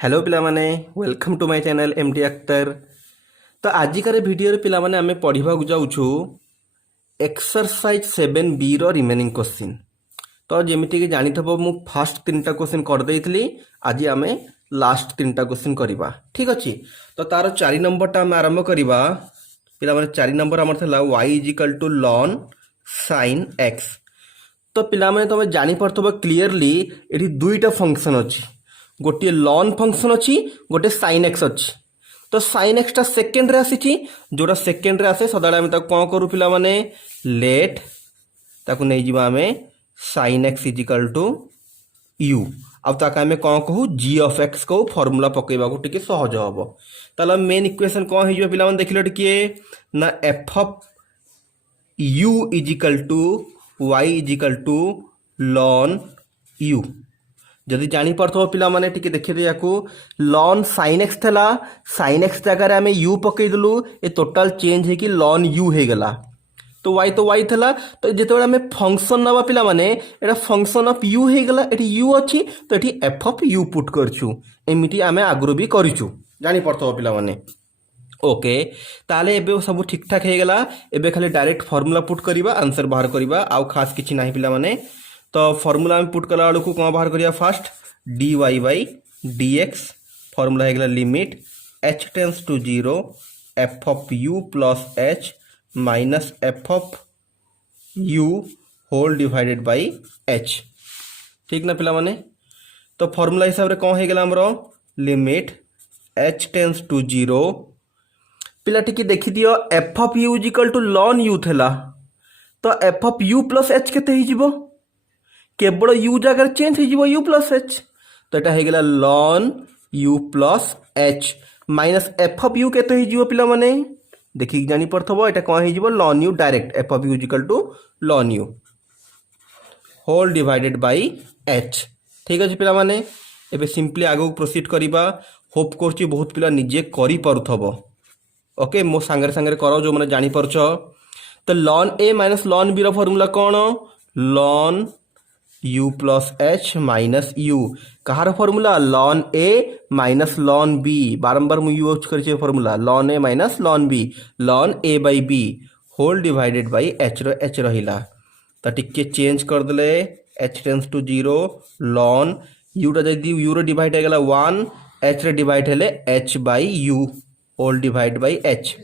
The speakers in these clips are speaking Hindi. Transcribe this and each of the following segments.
हेलो पिला माने welcome to my channel MD Akhtar. तो आजिकार वीडियो पिला माने आमे पढ़ा जाऊँ एक्सरसाइज 7B रो रिमेनिंग क्वेश्चन। तो जमीक जानी मु फास्ट 3टा क्वेश्चन करदे आज आमे लास्ट 3टा क्वेश्चन करवा ठीक अच्छे। तो तार 4 नंबरटा आम आरंभ करवा पिला माने 4 नंबर आमर था y equal to ln sine x. तो पिला माने तुम जानी पारथबो क्लियरली एठी दुईटा फंक्शन अच्छी, गोटे लॉन फंक्शन अच्छी गोटे साइन एक्स अच्छी। तो साइन एक्सटा सेकेंड रे आसी जोटा सेकेंड रे आसे सदा आम कौन करूँ पिला माने लेट ताकू नहीं जीवा आमे sine x is equal to u आम कौन कहू जी ऑफ एक्स कहू फर्मूला पकेबा टे सहज हम। ताला मेन इक्वेशन कौन हो पिला माने देखिले टिके ना f of u is equal to y equal to ln u. जदि जानी पारथबो पिला माने टिके देखिए या लॉन साइन एक्स थला, साइन एक्स जगह आम यू पकईदेलु ए टोटाल चेंज है कि लॉन यू हो गला। तो वाई थला तो जिते आम फंक्शन नवा पिला माने एटा फंक्शन ऑफ यू हो गला, एटी यू अच्छी तो ये एफ ऑफ यू पुट करछु एमिटी आम आगुरी भी करिछु जानी पारथबो पिला माने। ओके ताले एबे सब ठीक ठाक हो गला। एबे खाली डायरेक्ट फॉर्मूला पुट करवा आंसर बाहर करवा आउ खास किछि नाही पिला माने। तो फॉर्मूला में पुट कला बेलू कौन बाहर करिया first d y by d x formula हो गला limit h tends to 0 f of u plus h minus f of u whole divided by h. ठीक ना पिला माने। तो फॉर्मूला हिसाब रे कौन हो गला हमरो लिमिट एच टेंस टू 0 पिला टिके देखि दियो f of u equal to ln u थेला तो f of u plus h केते ही जीवो केवल यू जगह चेंज हो यू प्लस एच तो यहाँ हो गला lawn you plus h minus f of you केते हो पिला माने देखिक जानी पड़थबो एटा कौन हो ln u direct f of u equal to ln u whole divided by h. ठीक अच्छे पिला माने एबे सिंपली आगो प्रोसीड करवा होप करछि बहुत पिला निजे करि पारुथबो। ओके मो सांगरे सांगरे करो जो माने जानी परछ। तो ln a minus ln b रो फार्मूला कौन ln u plus h minus u कहार formula ln a minus ln b बारंबार मुझे यूज कर formula ln a minus ln b ln a by b whole divided by h रहा। तो टिके चेंज करदे एच टेंस टू 0 लॉन यूटा जदि यू रे डिवाइड हो गला 1 एच रे डिवाइड हेले h by u whole divide by H.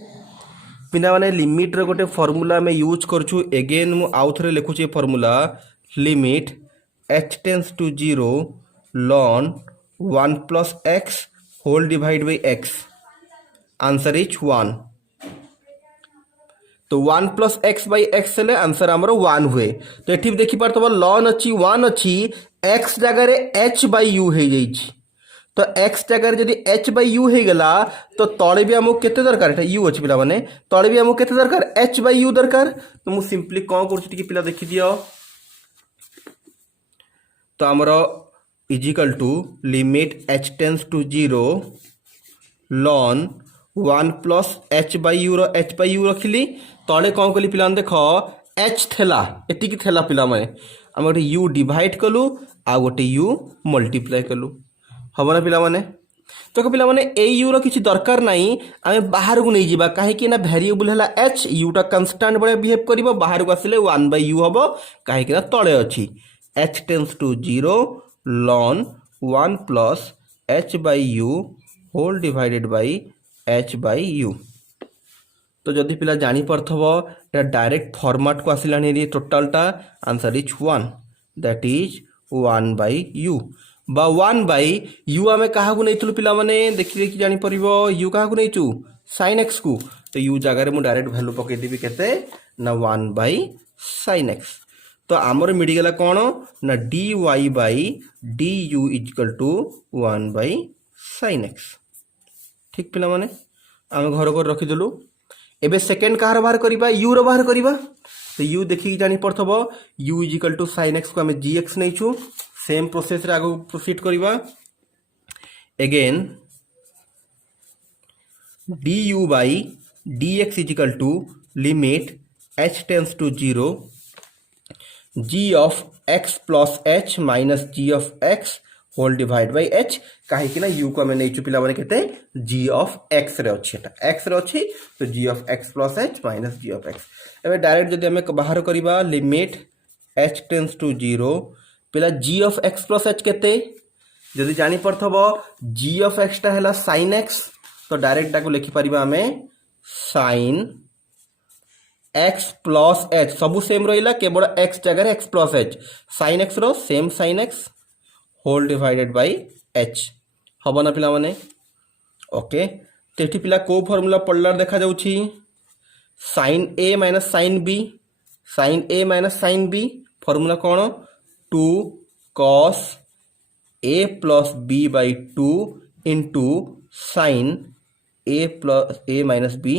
पिना माने लिमिट रे गोटे फॉर्मूला में यूज करछु एगेन मु आउ थरे लिखुचे formula limit h tends to 0 ln 1 plus x whole divide by x answer is 1। तो 1 प्लस एक्स बाई एक्स हेले आंसर आमर 1 हुए। तो ये देखी पारथबो लॉन अच्छी 1 अच्छी एक्स जगह एच बाई यू हो जाइछि तो एक्स जगह जदि एच बाई यू हो गला तो तले भी आमको केते दरकार यू अच्छी पिला माने तले भी आमको केते दरकार एच बाई यू दरकार। तो मु सिंपली कौन कर पिला देखि दियो तो आमर is equal to limit h tends to 0 लॉन 1 प्लस एच बाई यू रखिली तले कौन कली पिला देख एच थेला एति थेला पिला माने आम गोटे यू डिवाइड कलु आ गोटे यू मल्टीप्लाई कलु हम ना पिला माने। तो पिला माने ए यू रो किछि दरकार नाही आमे बाहर को नहीं जीवा काहे ना वेरिएबल हैला एच यूटा कांस्टेंट बळे बिहेव करिवो बाहर को आसिले 1 बाई यू हबो काहे ना तळे अछि h tends to 0 ln 1 plus h by u whole divided by h by u. तो जदि पिला जानी पारथबो या डायरेक्ट फॉर्मेट को आसिलानी टोटालटा answer is 1 that is 1 by u बा 1 बाई यू आमे काहा को नैथलु पिला माने देखि देखि जानी परिबो यू काहा को नैचु sin x को तो यू जगह रे मु डायरेक्ट वैल्यू पके देबी केते ना 1 बाई sin x। तो आमर मिलगला कौन ना d y by d u is equal to 1 by sine x. ठीक पिला माने आम घर घर रखीदेलु। एबे सेकेंड कहार बाहर करवा यू रो बाहर करवा तो यू देखिक जानी पड़थबो u is equal to sine x को आम जी एक्स नहीं सेम प्रोसेस रे आगो प्रोसीड करवा again d u by d x is equal to limit h tends to 0 g of x plus h minus g of x whole divide by h कहीं यू को आम नहीं पिला के जी ऑफ एक्स रे अच्छी एक्स रे अच्छी तो g of x plus h minus g of x एवं डायरेक्ट जब आम बाहर करवा limit h tends to zero पिला g of x plus h केते जदि जानी पड़थबो जी ऑफ एक्स टा हैला sin x तो डायरेक्ट टाको लिखि परिबा हमें sin x प्लस एच सबू सेम रहिला केवल x जगह x plus h sin x रो same sin x whole divided by h हबो ना पिला माने ओके तेठी पिला को फार्मूला पढ़ला देखा जाउछि sin a minus sin b formula cone 2 cos a plus b by 2 into sine a minus b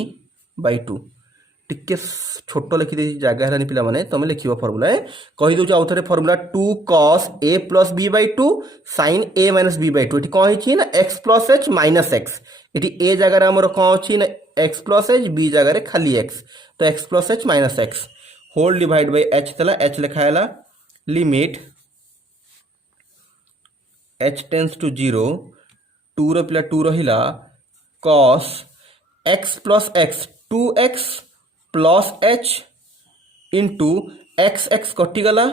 by 2 टिके छोट लिखिदे जगह है पिला माने तुम लिख फर्मूला कही दो आउ थे formula 2 cos a plus b by 2 sin a minus b by 2 ये कौन है ना x plus h minus x ये a जगह आमर कौन अच्छी ना x प्लस h b जगह खाली x तो x plus h minus x whole divide by h थला h लिखाला limit h tends to zero 2 रो पिला 2 रहिला cos x plus x 2x plus h into x x कटिगला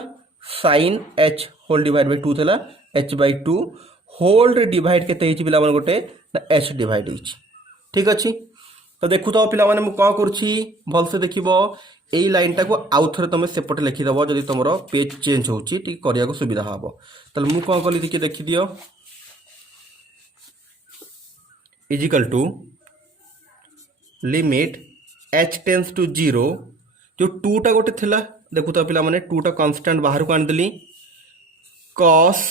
sin h whole divide by 2 थला h बाई 2 होल डिवाइड केते हिची पिला मन गोटे ना h डिवाइड हिची ठीक अछि तो देखु तो पिला माने मु का करछि भल से देखिबो एई लाइन टाको आउ थरे तमे सेपटे लिखि दबो जदि तमरो पेज चेंज होउची टी करिया को सुविधा हबो तले मु का कली टिके देखि दियो is equal to limit h tends to zero जो 2 टा गोटे थिला देखु तो पिला माने 2 टा कांस्टेंट बाहर को आन देली cos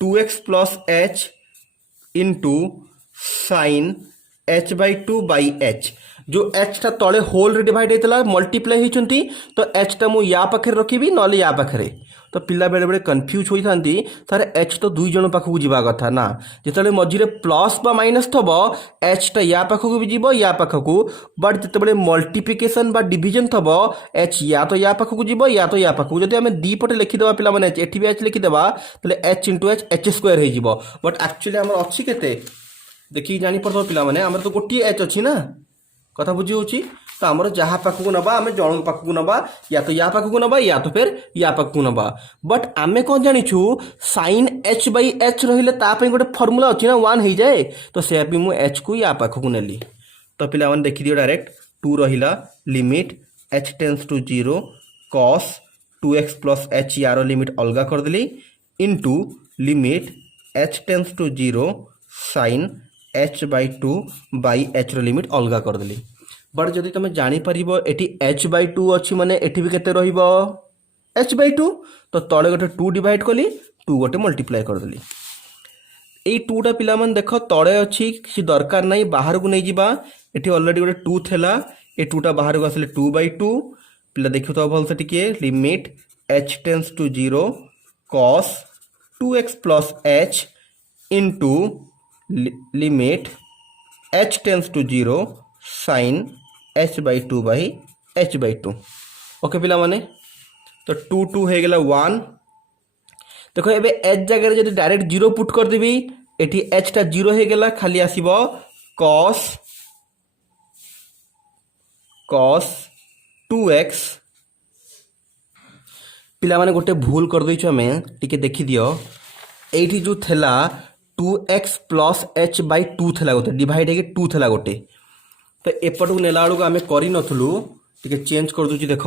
2x plus h into sin h by 2 by h जो h टा तले होल रे डिवाइड होता मल्टीप्लाई होती तो h टा मु या पाखे रखी ना या पाखे तो पिला बेले बेले कन्फ्यूज होता सर h तो दुई जन पाखक जावा कथा ना जिते मझे प्लस बा माइनस थब h टा या पाखक भी जीव या पाखक बट जिते मल्टीप्लिकेशन बा डिविजन थब h या तो या पाखक जीव या तो या पाखक जब आम दीपटे लिखिदेवा पिला माने एठी भी h लिखिदेवा ताले h into h h square हो बट एक्चुअली आम अच्छी केते देखिए जानी पड़ो पिला माने आमर तो गोटे h अच्छी ना कथा बुझी होची तो आमर जहाँ पाखक नबा आम जन पाखक नबा या तो या पाखक नबा या तो फिर या पाखक नबा बट आमे कौन जानिछु sin h बाई h रहिले तापे गोटे फॉर्मूला अछि ना 1 हो जाए तो से भी मु h को या पाखक नेली तो पिला माने देखि दियो डायरेक्ट 2 रहिला limit h tends to zero cos 2x plus h यार लिमिट अलगा कर देली into limit h tends to zero sin h by 2 by h रो लिमिट अलगा कर देली बट जदि तुम जानी परिबो एठी h बाई 2 अछि माने एठी भी केते रहिबो h बाई 2 तो तळे गोटे 2 डिवाइड कली 2 गोटे मल्टीप्लाई कर देली एई 2 टा पिला मन देखो तळे अछि किछि दरकार नै बाहर को नै जिबा एठी ऑलरेडी गोटे 2 थेला ए 2 टा बाहर को आसले 2 बाई 2 पिला देखियो तो भल से टिके limit h tends to zero cos 2x plus h into limit h tends to zero sin h by 2 by h by 2 okay पिला माने तो 2 2 हो गला 1 देखो एबे h जगह जब डायरेक्ट जीरो पुट कर देबी एठी h टा जीरो हो गला खाली आसीबो cos 2x पिला माने गोटे भूल कर दैछु हमें टिके देखि दियो एठी जो थेला 2x प्लस h बाई 2 थेला गोटे डिवाइड है 2 थेला गोटे तो एपट को नेला बेलू आम कर नथुलु टिके चेंज कर दूची देख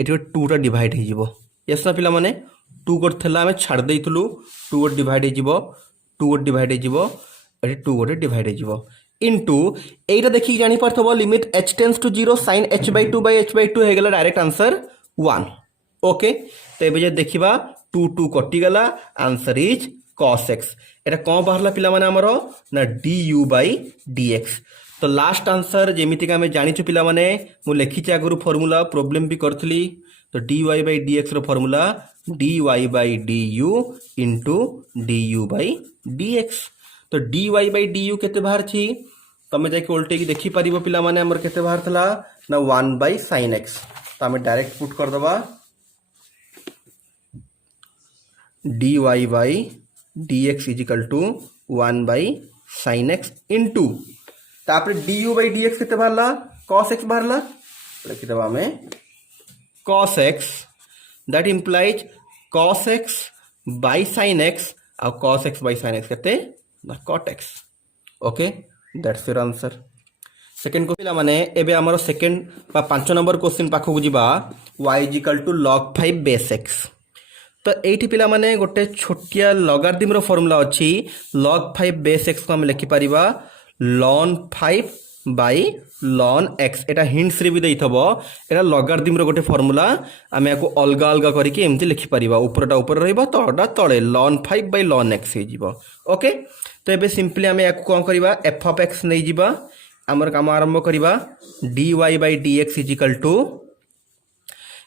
ये 2 टा डिवाइड हो यस ना पिला माने 2 गोटे थेला आम छाड़ देइथुलु 2 गोटे डिवाइड हो 2 गोटे डिवाइड हो 2 गोटे डिवाइड हो इनटू एटा देखि जानि परथबो limit h tends to zero sin h by 2 by h by 2 हो गला डायरेक्ट आंसर 1 ओके तो एबे जे देखिबा 2 2 कटि गला आंसर इज cos x एटा कोन बाहरला पिला माने हमरो ना du बाई dx तो लास्ट आंसर जेमितिक आम जानी पिला माने मु लिखी आगु फॉर्मूला प्रॉब्लम भी करी तो dy बाई dx रो formula dy by du into du by dx तो dy बाई du केते बाहर छी तुम जाके उल्टे की देखी पार पिला माने हमर केते बाहर थला ना 1 बाई sin x तो आम डायरेक्ट पुट कर दबा dy by dx is equal to 1 by sin x into तापर du बाई dx केते बाहरला cos x बाहरला लिखिदेबा हमें cos x that implies cos x by sin x और cos x by sin x केते cot x okay that's your answer second को पिला माने एबे हमर सेकेंड बा 5 नंबर क्वेश्चन पाखो जिबा y is equal to log 5 base x तो एठी पिला माने गोटे छोटिया लॉगरिथम रो फार्मूला अछि log 5 बेस x को हम लिखि परिबा ln 5 बाई ln x एटा हिंट्स रे भी देइथबो एटा लॉगरिथम रो गोटे फार्मूला आमे याको अलगा अलगा करिके एमति लिखि परिबा ऊपरटा ऊपर रहइबो तळटा तळे ln 5 बाई ln x हे जिवो ओके तो एबे सिंपली आमे याको कोन करिबा f ऑफ x नै जिबा आमर काम आरंभ करिबा dy by dx is equal to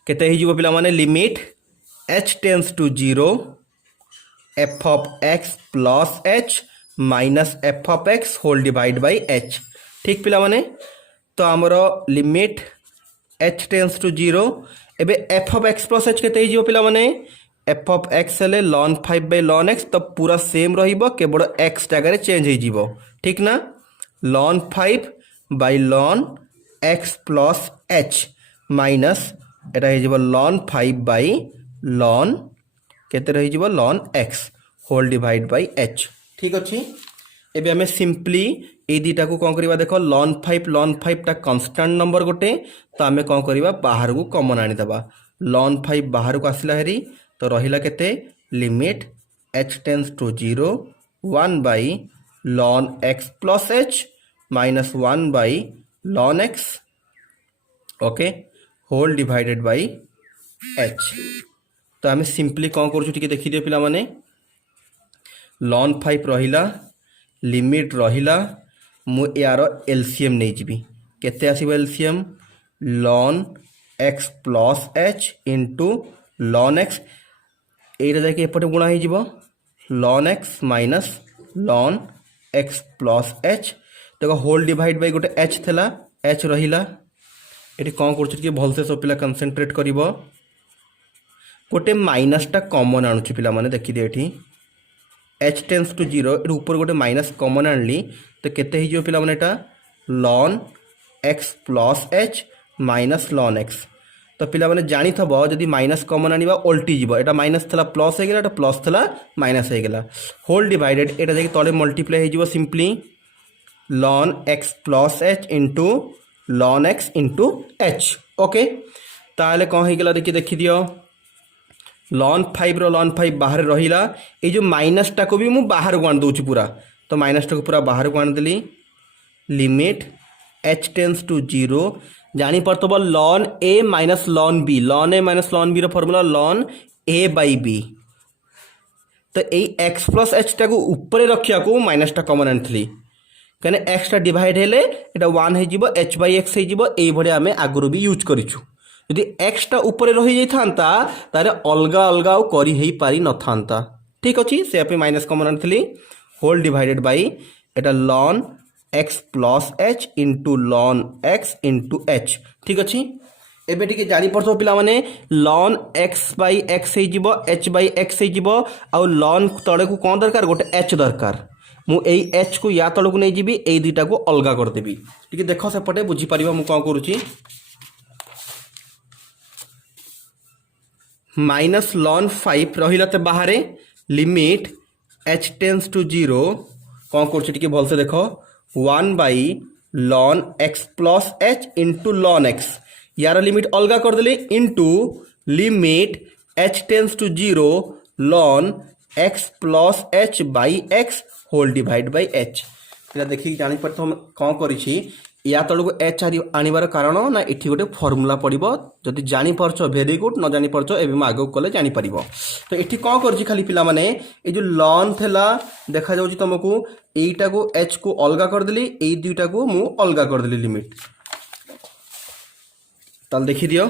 केते हे जिवो पिला माने limit h tends to 0 f of x plus h minus f of x whole divide by h ठीक पिला माने तो आमर लिमिट h टेंड्स टू 0 एबे f of x plus h केते हे जिवो पिला माने f ऑफ x हेले ln 5 बाई ln x तो पूरा सेम रहिबो केवल x जगह चेंज हे जिवो ठीक ना ln 5 by ln x plus h minus एटा हे जिवो ln 5 बाई ln केते रहि जिवो ln x whole divide by h ठीक अछि एबे हमें सिंपली ए दीटा को कोन करिबा देखो ln 5 टा कांस्टेंट नंबर गोटे तो हमें कोन करिबा बाहर को कॉमन आनी दबा ln 5 बाहर को आसिला हेरी तो रहिला केते limit h tends to 0 1 by ln x plus h minus 1 by ln x okay whole divided by h तो हमें सिंपली कौन करूँ टिके देखी दियो पिला माने ln 5 रहिला लिमिट रहिला मु यार एलसीएम नहीं जीबी केते आसीबो LCM ln x plus h into ln x एटा जाके एपटे गुणा ही जीवो ln x minus ln x plus h देखो होल डिवाइड बाई गोटे h थला h रहिला एटी कौन करछ कि भलसे सब पिला कंसंट्रेट करिवो गोटे माइनस टा कॉमन आणुछ पिला माने देखि दे एठी h टेंड्स टू 0 एटी ऊपर गोटे माइनस कॉमन आणली तो केते ही जो पिला माने एटा ln x plus h minus ln x तो पिला माने जानि थबो जदी माइनस कॉमन आनिबा उल्टी जीवो एटा माइनस थला प्लस हे गेला एटा प्लस थला माइनस हे गेला होल डिवाइडेड एटा जाके तळे मल्टीप्लाई हे जीवो simply ln x plus h into ln x into h okay ताले कौन हो गला देखि दियो ln 5 रो ln 5 बाहर रहिला ए जो माइनस टा को भी मु बाहर को आन दोछु पूरा तो माइनस टा को पूरा बाहर को आन देली लिमिट h टेंड्स टू 0 जानी पड़तबो ln a minus ln b ln a minus ln b रो formula ln a by b तो ए x प्लस h टा को ऊपर रखिया को माइनस टा कॉमन आनथली कने x टा डिवाइड हेले एटा 1 हे जिवो h बाई x हे जिवो एई भडे हमें आगुरु भी यूज करिछु यदि x टा ऊपर रहि जाई थांता तारे अलगा अलगा करी हेई पारी न थांता ठीक अछि से आपे माइनस कॉमन आनथली होल डिवाइडेड बाई एटा ln x plus h into ln x into h ठीक अछि एबे टिके जानि पड़तो पिला माने ln x बाई x हे जिवो h बाई x हे जिवो आ ln तळे को कोन दरकार गोटे h दरकार मु एई h को या तळको नै जिबी एई दुटा को अलगा कर देबी टिके देखो सेपटे बुझी परिबा मु कोन करूची माइनस ln 5 रहिला ते बाहरे लिमिट h टेंड्स टू 0 कोन करूची टिके भलसे देखो 1 by ln x plus h into ln x यार लिमिट अलगा कर देली into limit h tends to 0 ln x plus h by x whole divide by h पिला देखि जानि पड़तो हम कोन करिछि या तळको h आनिबार कारण ना एठी गोटे फार्मूला पड़िबो जदि जानि परछो वेरी गुड न जानि परछो एबे मागो कले जानि परिबो तो एठी कोन करछि खाली पिला माने ए जो ln थेला देखा जाउछि तुमको एटा को h को अलगा कर देली ए दुइटा को मु अलगा कर देली लिमिट ताल देखि दियो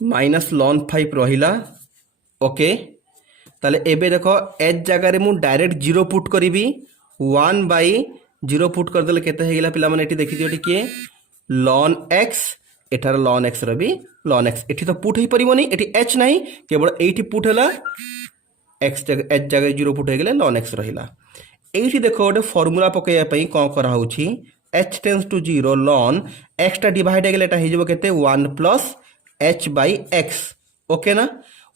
माइनस ln 5 रहिला ओके ताले एबे देखो h जगह रे मु डायरेक्ट 0 पुट करिवि 1 बाई 0 पुट कर देले केते हे गेला पिला माने एठी देखि दियो टिके ln x एठार ln x रबी ln x एठी तो पुट ही परिबोनी एठी h नाही केवल एठी पुट हला एक्स जगह एच जगह 0 पुट हो गले ln x रहिला। एठी देखो गोटे फॉर्मूला पकैया पई कोन करा होछि h tends to 0 ln x टा डिवाइड हेगले एटा हिजबो केते 1 plus h by x okay ना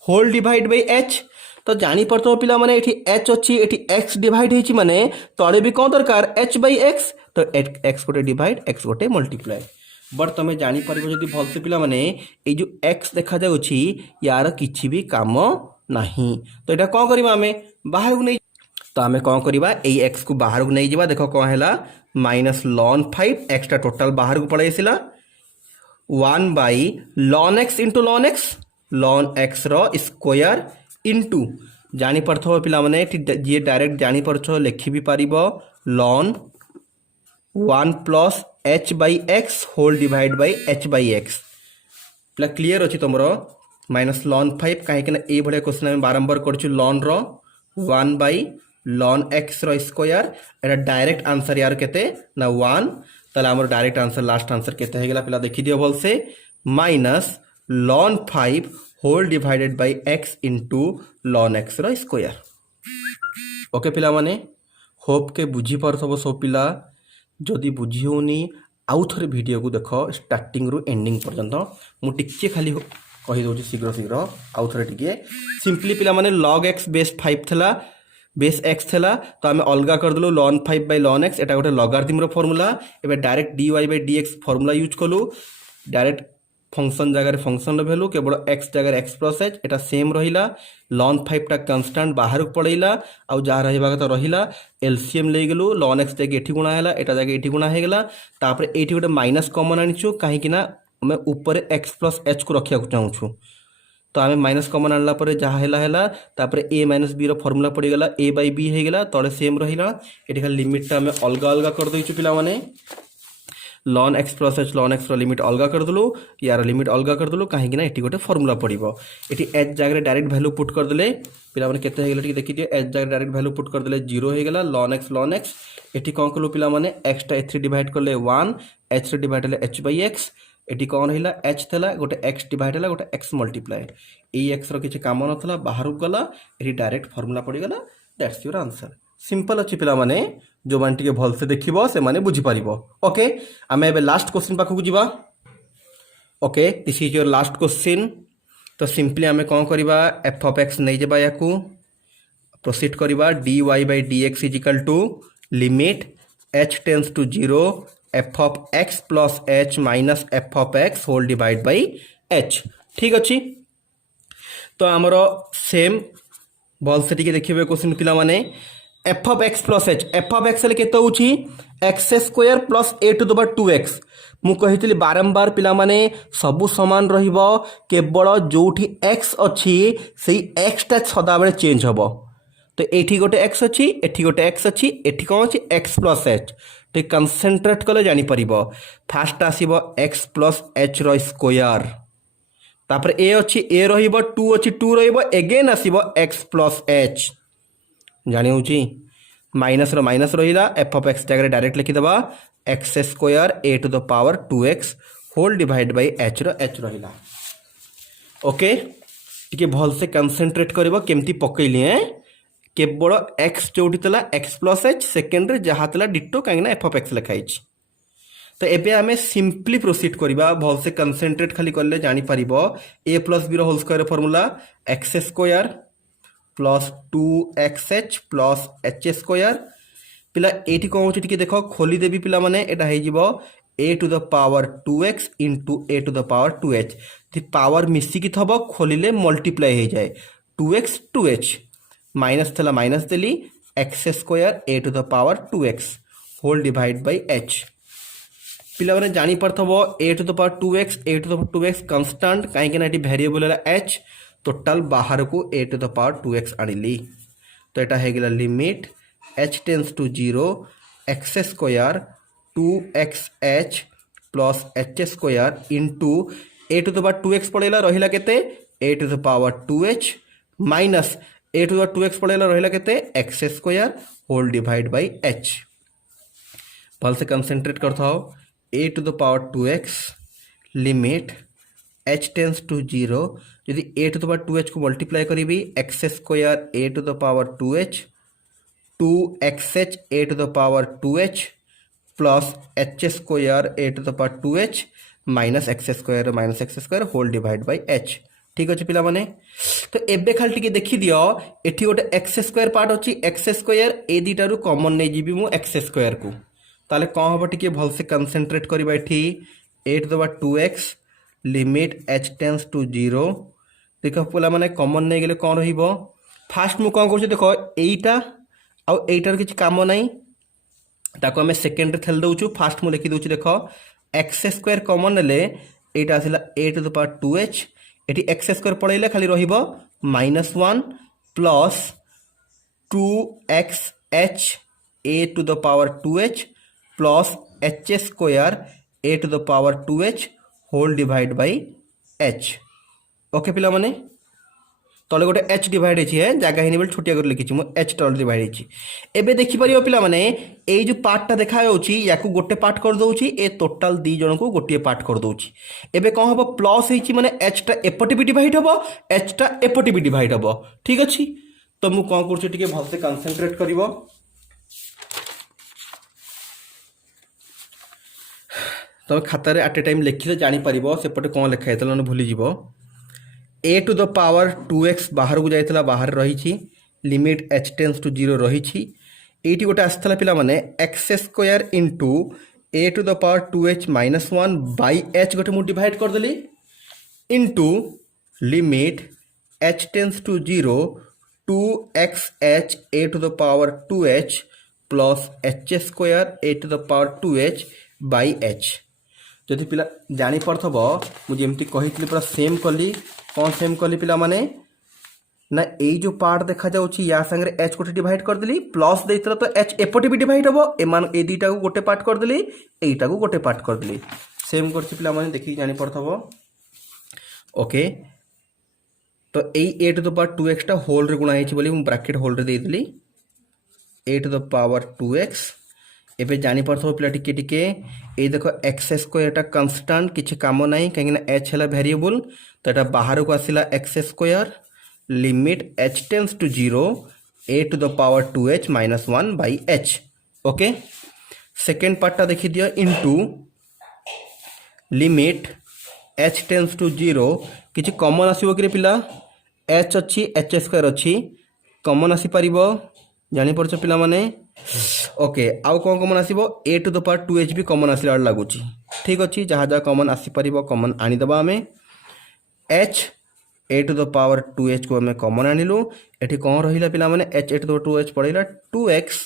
होल डिवाइड बाई h तो जानी पड़तो पिला माने एठी h अछि एठी x डिवाइड हेछि माने तळे भी कोन दरकार h बाई x तो x गोटे डिवाइड x गोटे मल्टीप्लाई बट तुम जानी परिबो जदी भलसे पिला माने ए जो x देखा जाउछि यार किछि भी काम नाही तो एटा कोन करबा हमें बाहर को नहीं तो आम कौन करवा एक्स को बाहर को नहीं जावा देख कौन है माइनस ln 5 एक्स टोटाल बाहर को पड़े 1 by ln x into ln x रो स्क्वायर इंटू जानी पड़ो पिला माने जी डायरेक्ट जानी पड़ो लिखि भी पार ln 1 plus h by x whole divide by h by x पिला क्लीयर अच्छी तुम माइनस ln 5 कहीं ये भाया क्वेश्चन आम बारंबार कर ln रो 1 बाई ln x रो स्क्वायर एटा डायरेक्ट आंसर यार केते ना 1 ताले हमर डायरेक्ट आंसर लास्ट आंसर केते हे गेला पिला देखि दियो बोल से minus ln 5 whole divided by x into ln x रो स्क्वायर ओके पिला माने होप के बुझी परथबो सो पिला जदि बुझी होनी आउ थरे वीडियो को देखो स्टार्टिंग रु एंडिंग पर्यंत मु टिके खाली कहि दोची शीघ्र शीघ्र आउ थरे टिके सिंपली पिला माने log x बेस 5 थला बेस एक्स थला तो आम अलग करदेलु ln 5 बाई ln x एटा गोटे लगारिथम फॉर्मूला एबे direct dy by dx formula use कलु डायरेक्ट फंक्शन जगह फंक्शन वैल्यू केवल x जगह x प्लस h एटा सेम रहिला ln 5 टा कांस्टेंट बाहर को पड़ेला आउ जहाँ रहिबा तो रहिला एलसीएम ले गेलु ln x जगह एठी गुणा हैला एटा जगह एठी गुणा हे गेला तापर एठी गोटे माइनस कॉमन आनिछु काहे कि ना हम ऊपर x प्लस h को रखिया को चाहूछु तो आम माइनस कॉमन आनला पर जहाँ है तापर ए माइनस बी फॉर्मूला पड़ीगला ए बाई बी हो गला तले सेम रहा ये खाली लिमिटा आम अलग अलग कर देचु पिला माने ln x plus h ln x limit अलग करदेलु यार लिमिट अलग करदेलु कहीं ये गोटे फॉर्मूला पड़ो ये h जगह डायरेक्ट वैल्यू पुट करदे पिला माने केते हो गला देखिए h जगह डायरेक्ट वैल्यू पुट करदे 0 हो गला ln x ये कौन कलु पिला माने x टा ए3 डिवाइड करले 1 h डिवाइड हेले h बाई x एटी कौन है h थला गोटे x डिवाइड है गोटे x मल्टीप्लाई ये x रो किसी काम नथला बाहर को गला ये डायरेक्ट फॉर्मूला पड़ीगला दैट्स योर आंसर सिंपल अच्छी पिला माने जो मान टिके भल से देखिबो से माने बुझी पारिबो ओके आमे एबे लास्ट क्वेश्चन पाखु को जीवा okay this is your last question तो सिंपली आमे कौन करबा f ऑफ x नै जेबा याकू प्रोसीड करबा dy by dx is equal to limit h tends to 0 f of x plus h minus f of x whole divide by h ठीक अच्छी तो आमर सेम भल से देखिए क्वेश्चन पिला माने f of x plus h f of x केते होची x square plus a to the power 2x मु कहितली बारंबार पिला माने सबु समान रहिबो केवल जोठी x अछि सेही x टा सदा बेले चेंज हबो तो एठी गोटे x अछि एठी गोटे x अछि एठी कोन अछि x प्लस h तो कंसंट्रेट कले जानी परिबो फास्ट आसीबो x प्लस h रो स्क्वायर तापर a अछि a रहिबो 2 अछि 2 रहिबो अगेन आसीबो x प्लस h जानी होची माइनस रो माइनस रहिला f ऑफ x जगह डायरेक्ट लिखि देबा x square a to the power 2x whole divide by h रो h रहिला ओके टिके भल से कंसंट्रेट करबो केमती पकैली केवल x जोटी तला x प्लस h सेकेंड रे जहाँ तला डिटो कहीं एफ ऑफ एक्स लिखाई तो एबे आमे सिंपली प्रोसीड करबा भल से कंसंट्रेट खाली करले जानी परिबो a प्लस b रो whole square formula x square plus 2xh plus h square पिला एठी कोन होची टिके देखो खोली देबी पिला माने एटा हे जिवो a to the power 2x into a to the power 2h थि पावर मिसी की थबो खोलिले मल्टीप्लाई हे जाए 2x 2h माइनस थला माइनस देली x square a to the power 2x whole divide by h पिला माने जानी परथबो a to the power 2x a to the power 2x constant काहे कि नाटी वेरिएबल है h टोटल बाहर को a to the power 2x आनिली तो एटा हे गेला limit h tends to 0 x स्क्वायर 2xh plus h square into a to the power 2x पड़ेला रहिला केते a to the power 2h minus a to the 2x पड़ेला रहिला केते x square whole divide by h भल से कंसंट्रेट करथाओ a to the power 2x limit h tends to zero यदि a to the power 2h को मल्टीप्लाई करी x square a to the power 2h 2xh a to the power 2h plus h square a to the power 2h minus x square whole divide by h। ठीक अच्छे पिला माने तो एबे खाली टिके देखि दियो एठी गोटे एक्स स्क्वायर पार्ट अछि एक्स स्क्वायर ए दीटारू कॉमन नै जीबी मु एक्स स्क्वायर को ताले कोन हबो टिके भल से कंसंट्रेट करबा एठी a to the power 2x limit h tends to 0 देखो पिला माने कॉमन नै गेले कोन रहिबो फास्ट मु कोन करछ देखो एटा आ एटार किछ काम नै ताको हमें सेकंड रे थेल दउछु फास्ट मु लिखि दउछु देखो एक्स स्क्वायर कॉमन ले एटा आसिला a to the power 2h एटी एक्स स्क्वायर पड़े खाली रहिबो -1 plus 2xh a to the power 2h plus h square a to the power 2h whole divide by h। Okay पिला माने तले गोटे h डिवाइड है जगह हिनी बेल छोटिया कर लिखिछि मु h तले डिवाइड हेछि एबे देखि परियो पिला माने एई जो पार्टटा देखा होछि याकू गोटे पार्ट कर दोछि ए टोटल दी जण को गोटे पार्ट कर दोछि एबे कोन हबो प्लस हेछि माने h टा एपटी भी डिवाइड हबो h टा एपटी भी डिवाइड हबो। ठीक अछि तो मु कोन करछि टिके भल से कंसंट्रेट करिवो तो खाता रे एट ए टाइम लिखिले जानि परिबो सेपटे कोन लिखा हेतला न भूली जीवो ए टू द पावर 2x बाहर को जाइतला बाहर रही लिमिट h टेंड्स टू 0 रही एटी गोटे आसला पिला माने x square into a to the power 2h -1 by h गोटे मु डिवाइड कर देली into limit h tends to 0 2xh a to the power 2h plus h square a to the power 2h by h। जदि पिला जानी पड़थबो मु जेमती कहितली पूरा सेम कली कौन सेम कली पिला माने ना ए जो पार्ट देखा जाउची या संगे h को डिवाइड कर देली प्लस देइतला तो h एपटे भी डिवाइड हबो एमान ए दीटा को गोटे पार्ट कर देली एटा को गोटे पार्ट कर देली सेम करछि पिला माने देखि जानि पड़थबो। ओके तो ए टू द पावर 2x टा होल रे गुणा हेछि बोली मु ब्रैकेट होल रे दे देली ए टू द पावर 2x एबे जानि पड़थबो पिला टिके टिके ए देखो एक्स स्क्वायर टा कांस्टेंट किछि काम नाही काहे ना h हला वेरिएबल तो एटा बाहर को आसिला x square limit h tends to 0 a to the power 2h -1 by h। Okay second पार्टा देखि दियो into limit h tends to 0 किछि कॉमन आसीबो कि रे पिला h अछि h स्क्वायर अछि कॉमन आसी परिबो जानि परछ पिला माने। ओके आउ कोन कॉमन आसीबो a to the power 2h भी कॉमन आसिला लागुची ठीक अछि जहा जहा कॉमन आसी परिबो कॉमन आनी दबा हमें h a to the power 2h को हमें कॉमन आनिलु एठी कोन रहिला पिला माने h a to the power 2h पड़ैला 2x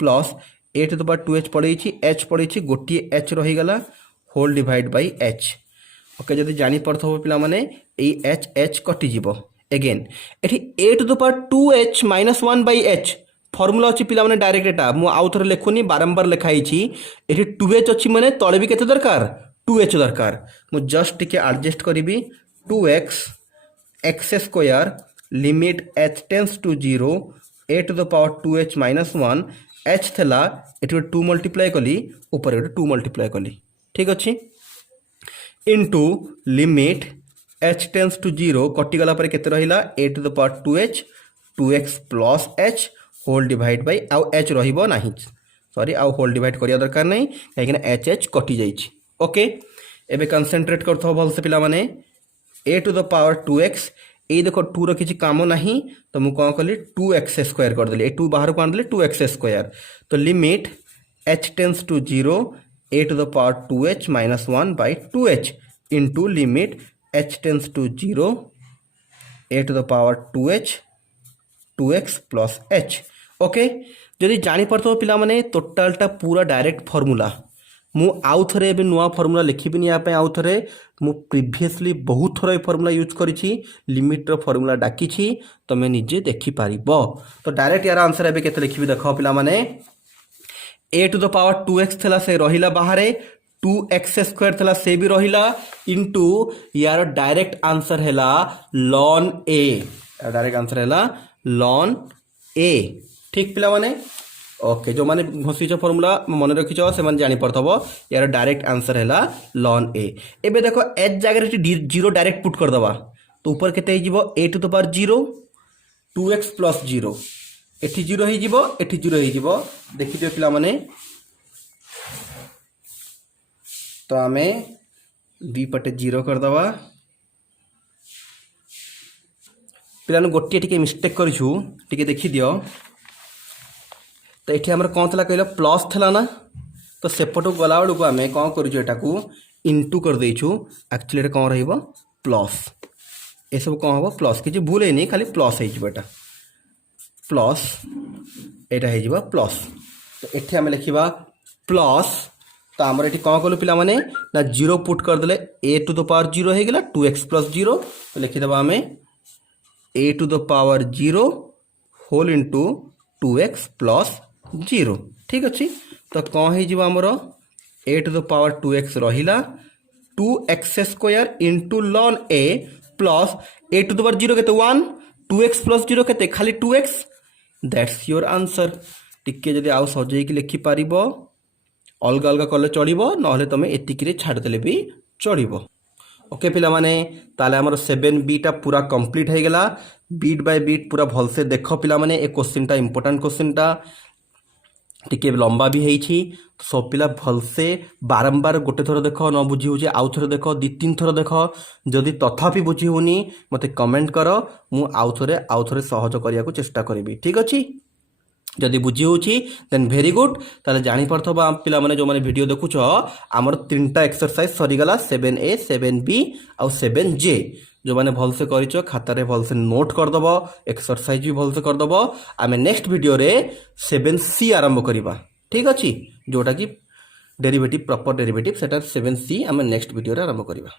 plus a to the power 2h पड़ैछि h पड़ैछि गोटी h रहि गला whole divide by h। Okay जदि जानि पड़थबो पिला माने ए h कटि जिवो अगेन एठी a to the power 2h -1 by h formula अछि पिला माने डायरेक्ट एटा मु आउ थरे लेखुनी बारंबार लिखाई छी एठी 2h अछि माने तळे भी केते दरकार 2h दरकार मु जस्ट टिके एडजस्ट करिवि 2x x square limit h tends to 0 a to the power 2h -1 h थला एठी 2 मल्टीप्लाई कली ऊपर 2 मल्टीप्लाई कली ठीक अछि into limit h tends to 0 कटि गला पर केते रहिला a to the power 2h 2x plus h whole divide by आउ h रहिबो नाही सॉरी आउ होल डिवाइड करिया दरकार नाही काहे कि h कटि जाई छी। ओके एबे कंसंट्रेट करथो भल से पिला माने ए टू द पावर 2x ए देखो 2 रो किछि काम नाही तो मु कोन कली 2x स्क्वायर कर देली ए 2 बाहर को आन देली 2x स्क्वायर तो limit h tends to 0 a to the power 2h -1 by 2h into limit h tends to 0 a to the power 2h 2x plus h। Okay जदि जानि परथो पिला माने टोटलटा पूरा डायरेक्ट फार्मूला मु आउ थरे एबे नुआ फार्मूला लिखिबिनी या पे आउ थरे मु प्रीवियसली बहुत थरे फार्मूला यूज करिछि लिमिट रो फार्मूला डाकी छी तमे निजे देखि पारिबो तो डायरेक्ट यार आंसर एबे केते लिखिबि देखो पिला माने ए टू द पावर 2x थला से रहिला बाहरे 2x स्क्वायर थला से भी रहिला इनटू यार डायरेक्ट आंसर हैला ln a डायरेक्ट आंसर हैला ln a ठीक पिला माने। ओके जो माने घोषिच फॉर्मूला मन रखिच से माने जानि परथबो यार डायरेक्ट आंसर हैला ln a। एबे देखो h जगह जीरो डायरेक्ट पुट कर दबा तो ऊपर केते हिजिबो a to the power 0 2x plus 0 एठी 0 हिजिबो एठी 0 हिजिबो देखि दियो पिला माने तो आमे b पटे 0 कर दबा पिलानु गोटे टिके मिस्टेक करिछु टिके देखि दियो तो ये आमर कौन थला कहल प्लस थला ना तो सेपटू गला बेलू आम कौन करूँ इंटू कर देचु एक्चुअली कौन रहा प्लस ये सब कौन हम प्लस किसी भूल है खाली प्लस होटा प्लस यहाँ हो प्लस तो ये आम लिखा प्लस तो आमर ये कौन कलु पिला माने ना 0 पुट करदे a टू द पावर 0 हो गला 2x प्लस 0 तो लिखिदेवा आम a to the power 0 whole into 2x plus 0 ठीक अच्छे तो कौन होमर a to the power 2x रहा 2x square into ln a plus a to the power 0 के 1 2x प्लस 0 के खाली 2x दैट्स योर आंसर टिके जदि आउ सजेक लिखिपार अलग अलग कले चलो ना तुम एतिक छाड़देले भी चलो। ओके पिला माने ताले हमर 7b टा पूरा कंप्लीट हो गला बीट बाय बीट पूरा भल से देख पिला माने ए क्वेश्चन टा इंपोर्टेंट क्वेश्चन टा टिके लंबा भी होई सब पिला भल से बारंबार गोटे थर देख न बुझी हो आउ थर देख 2-3 थर देख जदि तथापि बुझी होनी मते कमेंट कर मु आउ थरे सहज करिया को चेष्टा करी ठीक अच्छी जदि बुझी होची देन वेरी गुड ताले जानी परथबा पिला माने जो माने वीडियो देखुछ हमर 3टा एक्सरसाइज सरी गला 7a 7b आउ 7j जो माने भल से करिछ खाता रे भल से नोट कर दबो एक्सरसाइज भी भल से कर दबो आमे नेक्स्ट वीडियो रे 7c आरंभ करिबा ठीक अछि जोटा कि डेरिवेटिव प्रॉपर डेरिवेटिव सेटा 7c आमे नेक्स्ट वीडियो रे आरंभ करिबा।